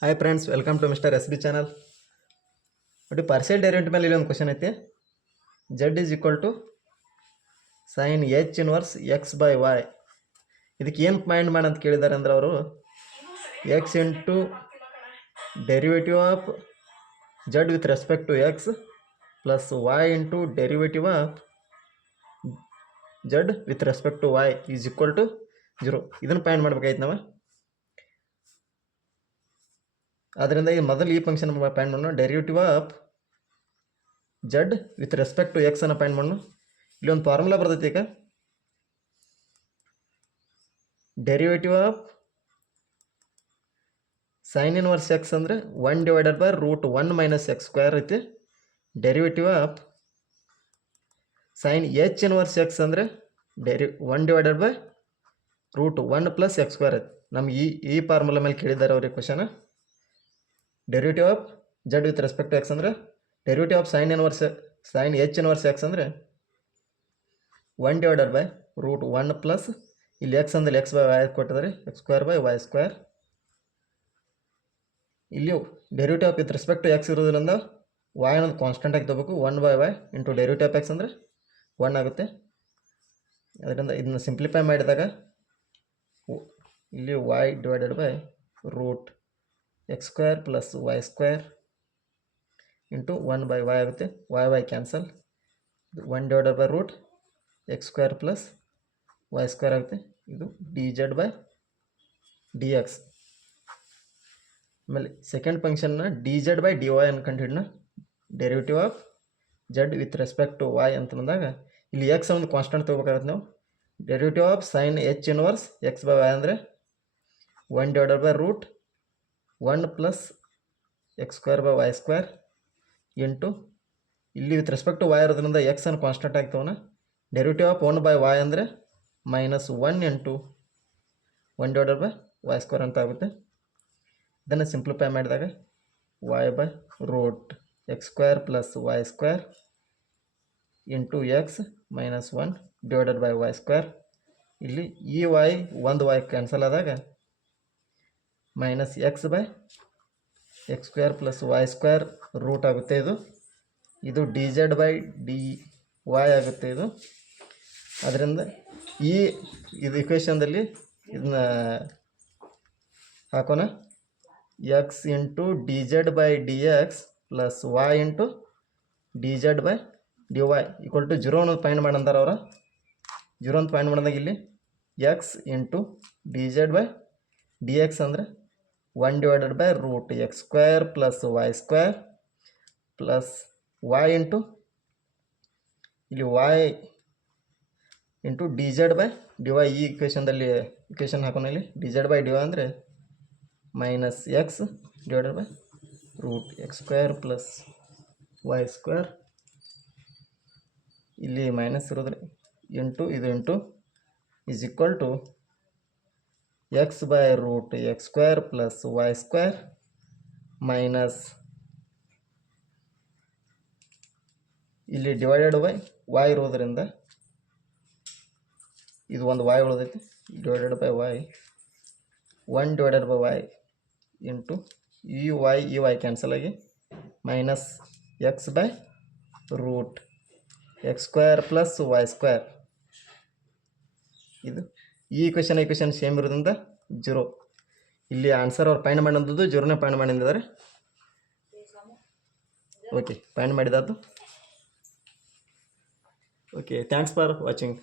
Hi friends, welcome to mister S B channel. ನೋಡಿ, partial derivative ಮೇಲೆ ಇಲ್ಲೊಂದು question ಐತಿ. Z is equal to sine H inverse X by Y. ಇದಕ್ಕೆ ಏನು find ಮಾಡಿ ಅಂತ ಕೇಳಿದ್ದಾರೆ ಅಂದ್ರೆ ಅವರು X into derivative of Z with respect to X plus Y into derivative of Z with respect to Y is equal to 0. ಇದನ್ನು find ಮಾಡ್ಬೇಕಾಯ್ತು ನಾವು. ಆದ್ದರಿಂದ ಈ ಮೊದಲು ಈ ಫಂಕ್ಷನ್ ಫೈಂಡ್ ಮಾಡೋಣ. Derivative of Z with respect to X ಅನ್ನು find ಮಾಡೋಣ. ಇಲ್ಲಿ ಒಂದು ಫಾರ್ಮುಲಾ ಬರ್ತೈತಿ. ಈಗ derivative of sine inverse x ಅಂದರೆ 1/√1 - x² ಐತಿ. Derivative of sine H inverse x ಅಂದರೆ 1/√1 + x² ಐತಿ. ನಮ್ಗೆ ಈ ಫಾರ್ಮುಲಾ ಮೇಲೆ ಕೇಳಿದ್ದಾರೆ ಅವ್ರಿಗೆ question. Derivative of Z with respect to x ಅಂದರೆ derivative of sine H inverse x ಅಂದರೆ 1/√1 ಪ್ಲಸ್ ಇಲ್ಲಿ ಎಕ್ಸ್ ಅಂದರೆ x/y ಕೊಟ್ಟಿದ್ದಾರೆ, x²/y². ಇಲ್ಲಿ derivative of with respect to X ಇರೋದ್ರಿಂದ y ಅನ್ನೋದು ಕಾನ್ಸ್ಟೆಂಟ್ ಆಗಿ ತಗೋಬೇಕು. 1/y into derivative of X ಅಂದರೆ 1 ಆಗುತ್ತೆ. ಅದರಿಂದ ಇದನ್ನು ಸಿಂಪ್ಲಿಫೈ ಮಾಡಿದಾಗ ಇಲ್ಲಿ y/√x² plus y² into 1/y ಆಗುತ್ತೆ. y cancel. 1/√x² plus y² ಆಗುತ್ತೆ. ಇದು dz/dx. ಆಮೇಲೆ ಸೆಕೆಂಡ್ ಫಂಕ್ಷನ್ನ dz/dy ಅನ್ನು ಕಂಡುಹಿಡಿಯೋಣ. Derivative of Z with respect to y ಅಂತ ಬಂದಾಗ ಇಲ್ಲಿ ಎಕ್ಸ್ ಒಂದು ಕಾನ್ಸ್ಟೆಂಟ್ ತೊಗೋಬೇಕಾಗುತ್ತೆ ನಾವು. Derivative of sine H inverse x/y ಅಂದರೆ 1/√1 ಪ್ಲಸ್ x²/y² ಇಂಟು ಇಲ್ಲಿ ವಿತ್ ರೆಸ್ಪೆಕ್ಟ್ ಟು y ಇರೋದ್ರಿಂದ ಎಕ್ಸ್ ಅನ್ನು ಕಾನ್ಸ್ಟೆಂಟ್ ಆಗ್ತವನ. ಡೆರಿವೇಟಿವ್ ಆಫ್ 1/y ಅಂದರೆ -1 ಇಂಟು 1/y² ಅಂತ ಆಗುತ್ತೆ. ಇದನ್ನು ಸಿಂಪ್ಲಿಫೈ ಮಾಡಿದಾಗ y/√x² plus y² into x -1/y². ಇಲ್ಲಿ ಈ y ಒಂದು y ಕ್ಯಾನ್ಸಲ್ ಆದಾಗ -x/x² ಪ್ಲಸ್ y² ರೂಟ್ ಆಗುತ್ತೆ. ಇದು dz/dy ಆಗುತ್ತೆ. ಅದರಿಂದ ಇದು ಇಕ್ವೇಷನ್ದಲ್ಲಿ ಇದನ್ನ ಹಾಕೋಣ. x into dz/dx plus y into dz/dy equal to 0 ಅನ್ನೋದು ಫೈಂಡ್ ಮಾಡಂತಾರೆ ಅವರ. 0 ಅಂತ ಫೈಂಡ್ ಮಾಡಿದಾಗ ಇಲ್ಲಿ x ಇಂಟು dz/dx ಅಂದರೆ 1/√x² plus y² plus y into ಇಲ್ಲಿ y ಇಂಟು dz/dy. ಈ ಇಕ್ವೇಷನ್ ಹಾಕೋಣ. ಇಲ್ಲಿ dz/dy ಅಂದರೆ -x/√x² ಪ್ಲಸ್ y². ಇಲ್ಲಿ ಮೈನಸ್ ಇರೋದ್ರೆ into is equal to x/√x² plus y² minus ಇಲ್ಲಿ ಡಿವೈಡೆಡ್ ಬೈ y ಇರೋದ್ರಿಂದ ಇದು ಒಂದು y ಉಳಿದೈತಿ. Divided by y 1/y into ಈ y ಕ್ಯಾನ್ಸಲ್ ಆಗಿ ಮೈನಸ್ x/√x² ಪ್ಲಸ್ y². ಇದು ಈ ಇಕ್ವೇಷನ್ ಸೇಮ್ ಇರೋದ್ರಿಂದ 0. ಇಲ್ಲಿ ಆನ್ಸರ್ ಅವ್ರು ಫೈಂಡ್ ಮಾಡಿದ್ದು 0ನೇ ಫೈಂಡ್ ಮಾಡಿದ್ದಾರೆ. ಓಕೆ, ಫೈಂಡ್ ಮಾಡಿದ್ದು. Okay, thanks for watching.